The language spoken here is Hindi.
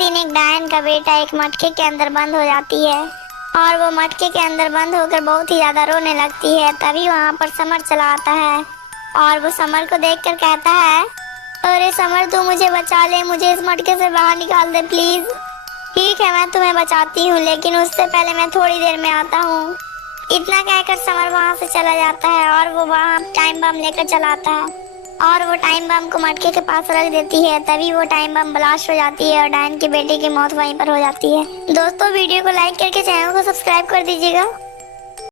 दिन एक डायन का बेटा एक मटके के अंदर बंद हो जाती है और वो मटके के अंदर बंद होकर बहुत ही ज्यादा रोने लगती है। तभी वहाँ पर समर चला आता है और वो समर को देखकर कहता है, अरे समर तू मुझे बचा ले, मुझे इस मटके से बाहर निकाल दे प्लीज। ठीक है मैं तुम्हें बचाती हूँ, लेकिन उससे पहले मैं थोड़ी देर में आता हूँ। इतना कहकर समर वहाँ से चला जाता है और वो वहाँ टाइम बम लेकर चला आता है और वो टाइम बम को मटके के पास रख देती है। तभी वो टाइम बम ब्लास्ट हो जाती है और डायन के बेटे की मौत वहीं पर हो जाती है। दोस्तों वीडियो को लाइक करके चैनल को सब्सक्राइब कर दीजिएगा।